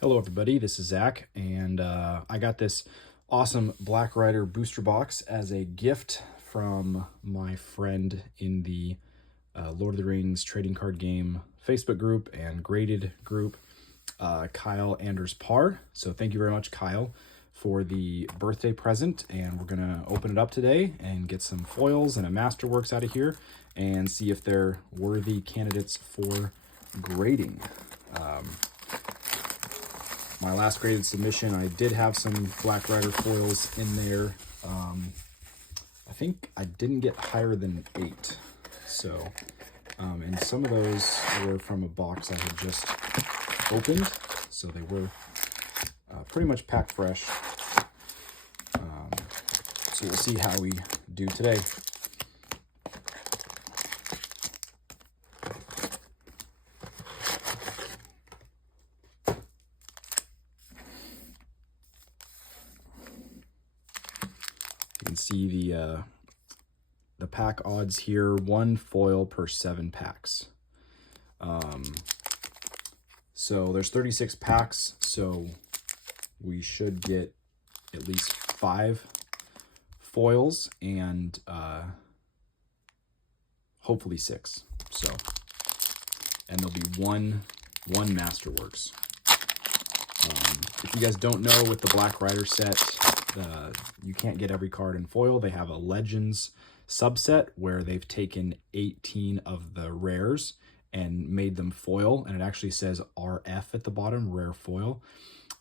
Hello everybody, this is Zach, and I got this awesome Black Rider booster box as a gift from my friend in the Lord of the Rings trading card game Facebook group and graded group, Kyle Anders Parr. So thank you very much, Kyle, for the birthday present, and we're gonna open it up today and get some foils and a Masterworks out of here and see if they're worthy candidates for grading. My last graded submission, I did have some Black Rider foils in there. I think I didn't get higher than 8. So, and some of those were from a box I had just opened. So they were pretty much packed fresh. So we'll see how we do today. You can see the pack odds here, 1 foil per 7 packs. So there's 36 packs, so we should get at least 5 foils and hopefully 6. So, and there'll be one Masterworks. If you guys don't know, with the Black Rider set, you can't get every card in foil. They have a Legends subset where they've taken 18 of the rares and made them foil, and it actually says RF at the bottom, rare foil,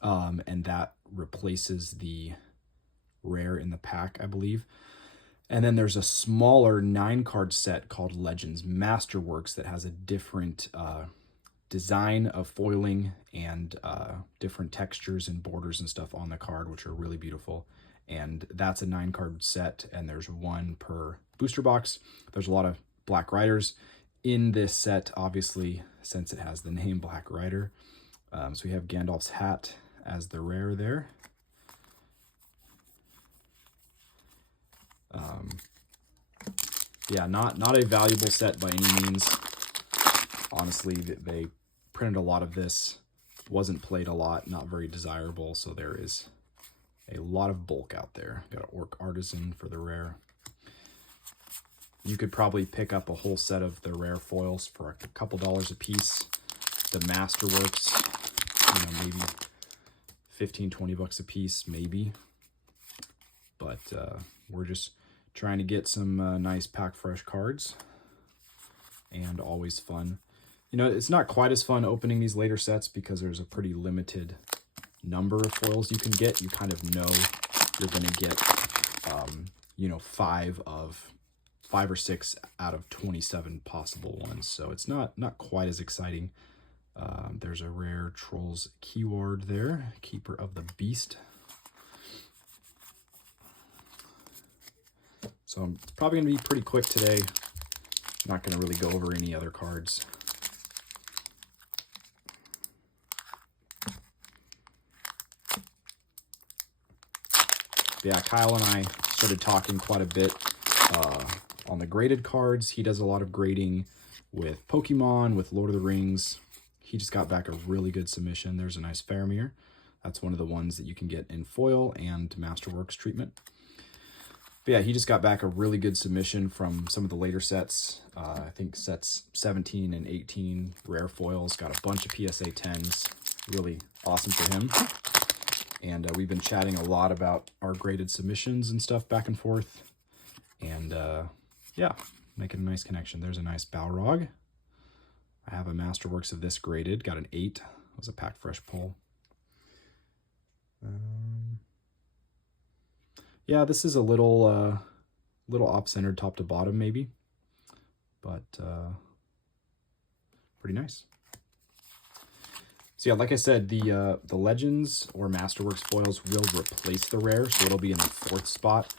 and that replaces the rare in the pack, I believe. And then there's a smaller 9-card set called Legends Masterworks that has a different design of foiling and different textures and borders and stuff on the card, which are really beautiful. And that's a 9-card set, and there's 1 per booster box. There's a lot of Black Riders in this set, obviously, since it has the name Black Rider. So we have Gandalf's hat as the rare there. Yeah, not a valuable set by any means. Honestly, they printed a lot of this, wasn't played a lot, not very desirable, so there is a lot of bulk out there. Got an Orc Artisan for the rare. You could probably pick up a whole set of the rare foils for a couple dollars a piece. The Masterworks, maybe 15, 20 bucks a piece, maybe. But we're just trying to get some nice pack fresh cards, and always fun. It's not quite as fun opening these later sets because there's a pretty limited number of foils you can get. You kind of know you're going to get, 5 or 6 out of 27 possible ones. So it's not quite as exciting. There's a rare Trolls keyword there, Keeper of the Beast. So it's probably going to be pretty quick today. Not going to really go over any other cards. Yeah, Kyle and I started talking quite a bit on the graded cards. He does a lot of grading with Pokemon, with Lord of the Rings. He just got back a really good submission. There's a nice Faramir. That's one of the ones that you can get in foil and Masterworks treatment. But yeah, he just got back a really good submission from some of the later sets. I think sets 17 and 18 rare foils. Got a bunch of PSA 10s. Really awesome for him. And we've been chatting a lot about our graded submissions and stuff back and forth. And yeah, making a nice connection. There's a nice Balrog. I have a Masterworks of this graded. Got an 8. It was a pack fresh pull. Yeah, this is a little off-centered top to bottom maybe. But pretty nice. So yeah, like I said, the Legends or Masterworks foils will replace the rare, so it'll be in the 4th spot,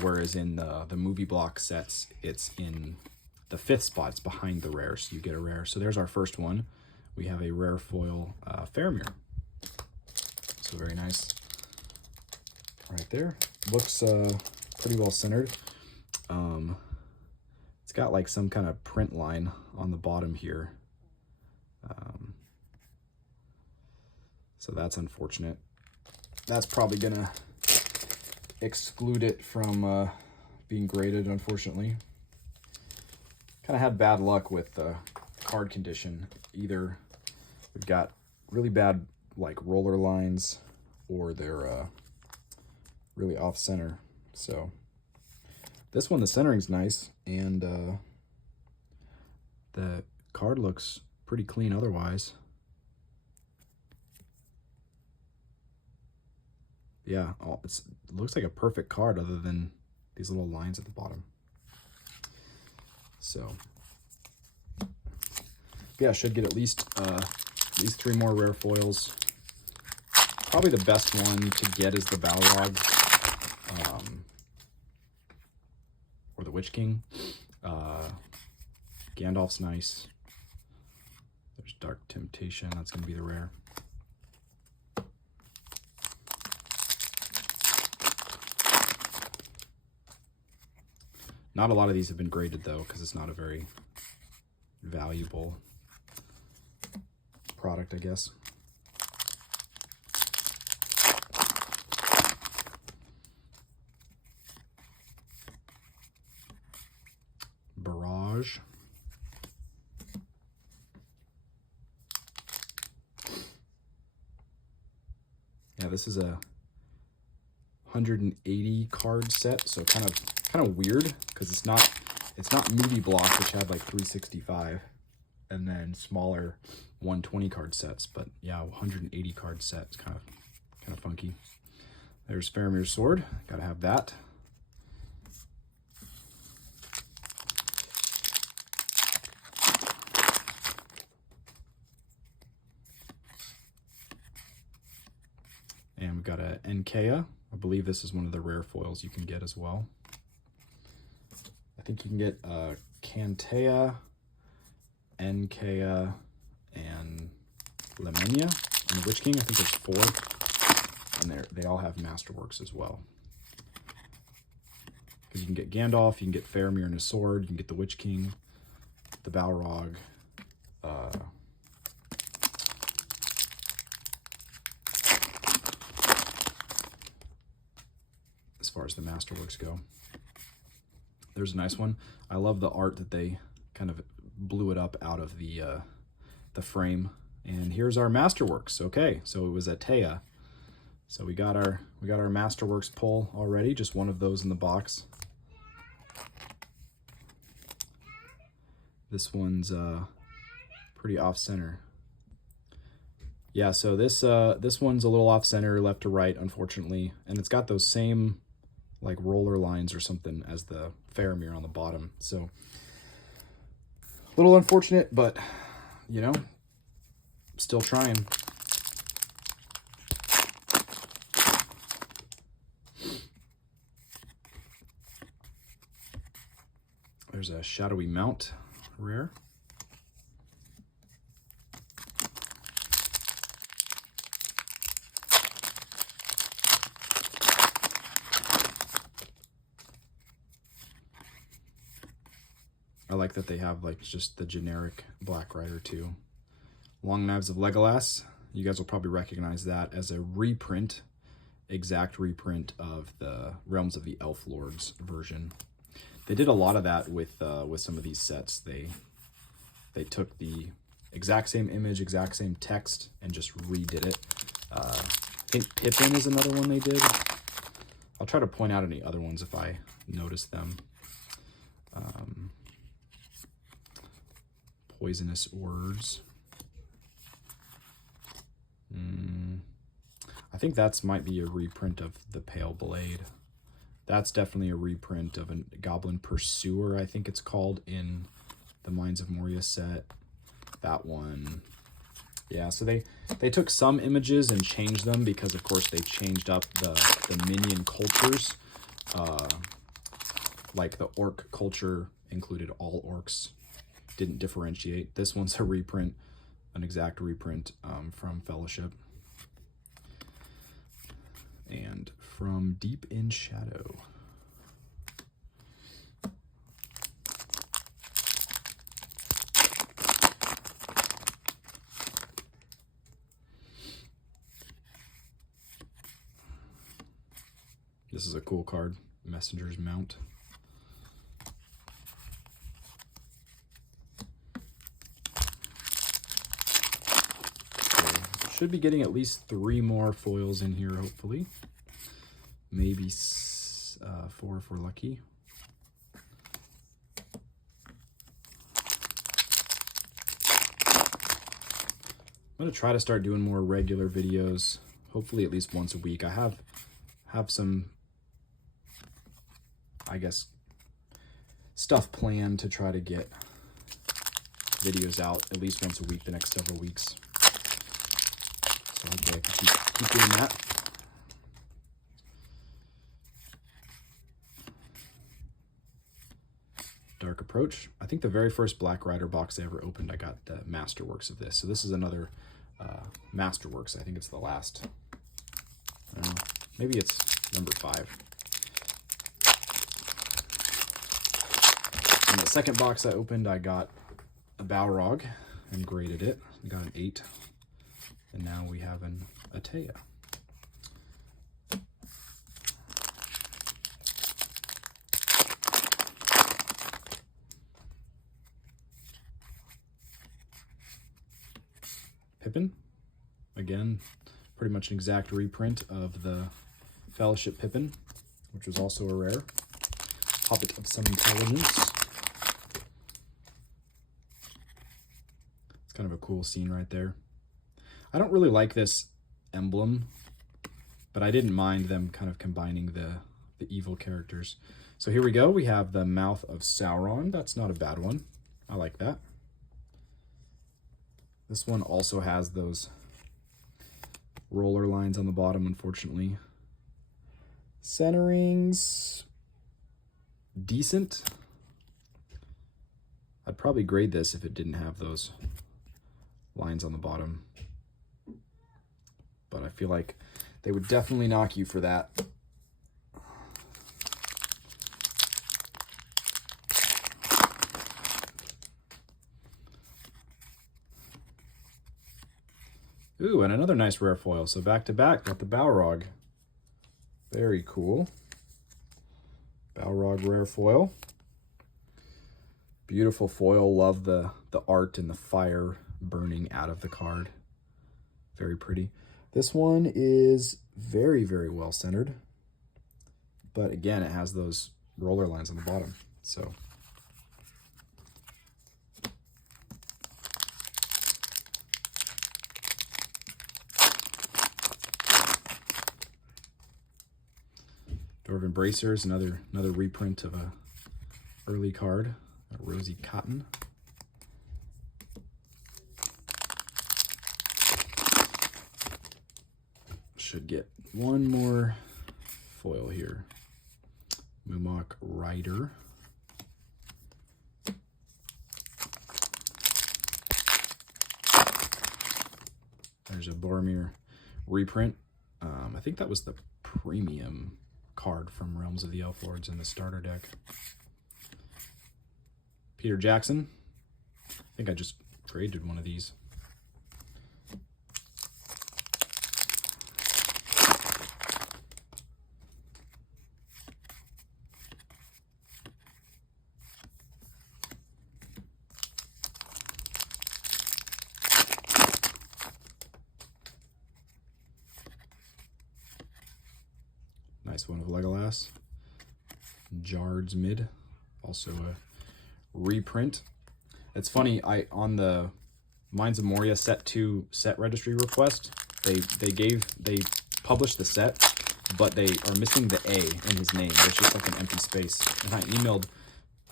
whereas in the movie block sets, it's in the 5th spot. It's behind the rare, so you get a rare. So there's our first one. We have a rare foil Faramir. So very nice. Right there. Looks pretty well centered. It's got like some kind of print line on the bottom here. So that's unfortunate. That's probably gonna exclude it from being graded, unfortunately. Kind of had bad luck with card condition. Either we've got really bad like roller lines, or they're really off center. So this one, the centering's nice, and the card looks pretty clean otherwise. Yeah, it looks like a perfect card other than these little lines at the bottom. So yeah, should get at least 3 more rare foils. Probably the best one to get is the Balrog, or the Witch King. Gandalf's nice. There's Dark Temptation, that's going to be the rare. Not a lot of these have been graded though, because it's not a very valuable product, I guess. Barrage. Yeah, this is a 180 card set, so kind of weird because it's not movie block, which had like 365, and then smaller 120 card sets. But yeah, 180 card set is kind of funky. There's Faramir's sword, gotta have that. And we've got a Enkea. I believe this is one of the rare foils you can get as well. I think you can get Cantea, Enkea, and Lemenia. And the Witch King, I think there's 4. And they all have Masterworks as well. Because you can get Gandalf, you can get Faramir and his sword, you can get the Witch King, the Balrog, as far as the Masterworks go. There's a nice one. I love the art that they kind of blew it up out of the frame. And here's our Masterworks. Okay, so it was a Teia. So we got our Masterworks pull already, just one of those in the box. This one's pretty off center. Yeah, so this one's a little off center, left to right, unfortunately, and it's got those same like roller lines or something as the Faramir on the bottom. So a little unfortunate, but you know, still trying. There's a Shadowy Mount rare. I like that they have like just the generic Black Rider too. Long Knives of Legolas. You guys will probably recognize that as a reprint, exact reprint of the Realms of the Elf Lords version. They did a lot of that with some of these sets. They took the exact same image, exact same text, and just redid it. I think Pippin is another one they did. I'll try to point out any other ones if I notice them. Poisonous Words. I think that's might be a reprint of the Pale Blade. That's definitely a reprint of a Goblin Pursuer, I think it's called, in the Mines of Moria set. That one. Yeah, so they took some images and changed them because, of course, they changed up the minion cultures. Like the orc culture included all orcs, didn't differentiate. This one's a reprint, an exact reprint from Fellowship. And from Deep in Shadow. This is a cool card, Messenger's Mount. So should be getting at least 3 more foils in here, hopefully. Maybe 4 if we're lucky. I'm going to try to start doing more regular videos, hopefully at least once a week. I have some, I guess, stuff planned to try to get videos out at least once a week the next several weeks. So hopefully I can keep doing that. Dark Approach. I think the very first Black Rider box I ever opened, I got the Masterworks of this. So this is another Masterworks. I think it's the last. I don't know. Maybe it's number 5. In the second box I opened, I got a Balrog and graded it. I got an 8. And now we have an Atea. Pippin, again, pretty much an exact reprint of the Fellowship Pippin, which was also a rare. Hobbit of Some Intelligence. It's kind of a cool scene right there. I don't really like this emblem, but I didn't mind them kind of combining the evil characters. So here we go. We have the Mouth of Sauron. That's not a bad one. I like that. This one also has those roller lines on the bottom, unfortunately. Centering's decent. I'd probably grade this if it didn't have those lines on the bottom. But I feel like they would definitely knock you for that. Ooh, and another nice rare foil. So back to back, got the Balrog. Very cool. Balrog rare foil. Beautiful foil. Love the art and the fire burning out of the card. Very pretty. This one is very, very well centered. But again, it has those roller lines on the bottom. So Dwarven Bracers, another reprint of a early card, a Rosy Cotton. Should get one more foil here. Mumok Rider. There's a Boromir reprint. I think that was the premium card from Realms of the Elf Lords in the starter deck. Peter Jackson. I think I just graded one of these. Nice one of Legolas. Jard's Mid, also a reprint. It's funny, on the Mines of Moria Set 2 set registry request, they published the set, but they are missing the A in his name. There's just like an empty space. And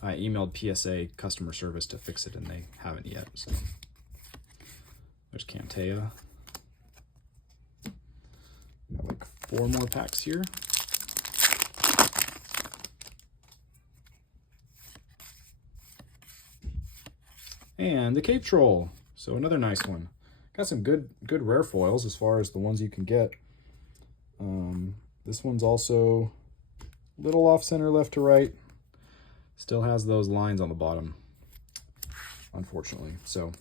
I emailed PSA customer service to fix it, and they haven't yet. So there's Cantea. Got like 4 more packs here. And the Cave Troll, so another nice one. Got some good rare foils as far as the ones you can get. This one's also a little off center left to right. Still has those lines on the bottom, unfortunately. So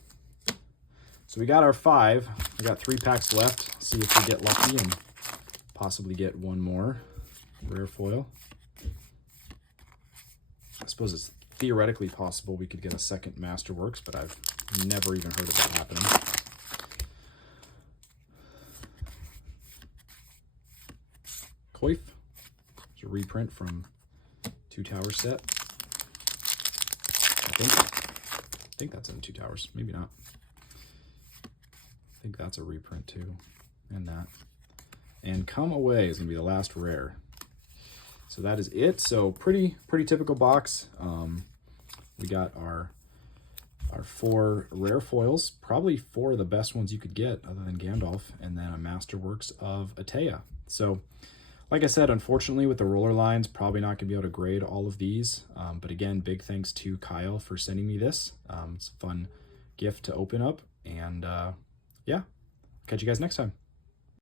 we got our 5. We got 3 packs left. See if we get lucky and possibly get one more. rare foil. I suppose it's theoretically possible we could get a second Masterworks, but I've never even heard of that happening. Coif. It's a reprint from Two Towers set. I think that's in Two Towers. Maybe not. I think that's a reprint too. And that. And Come Away is going to be the last rare. So that is it. So pretty typical box. We got our 4 rare foils, probably 4 of the best ones you could get other than Gandalf, and then a Masterworks of Atea. So like I said, unfortunately with the roller lines, probably not gonna be able to grade all of these. But again, big thanks to Kyle for sending me this. It's a fun gift to open up, and yeah, catch you guys next time.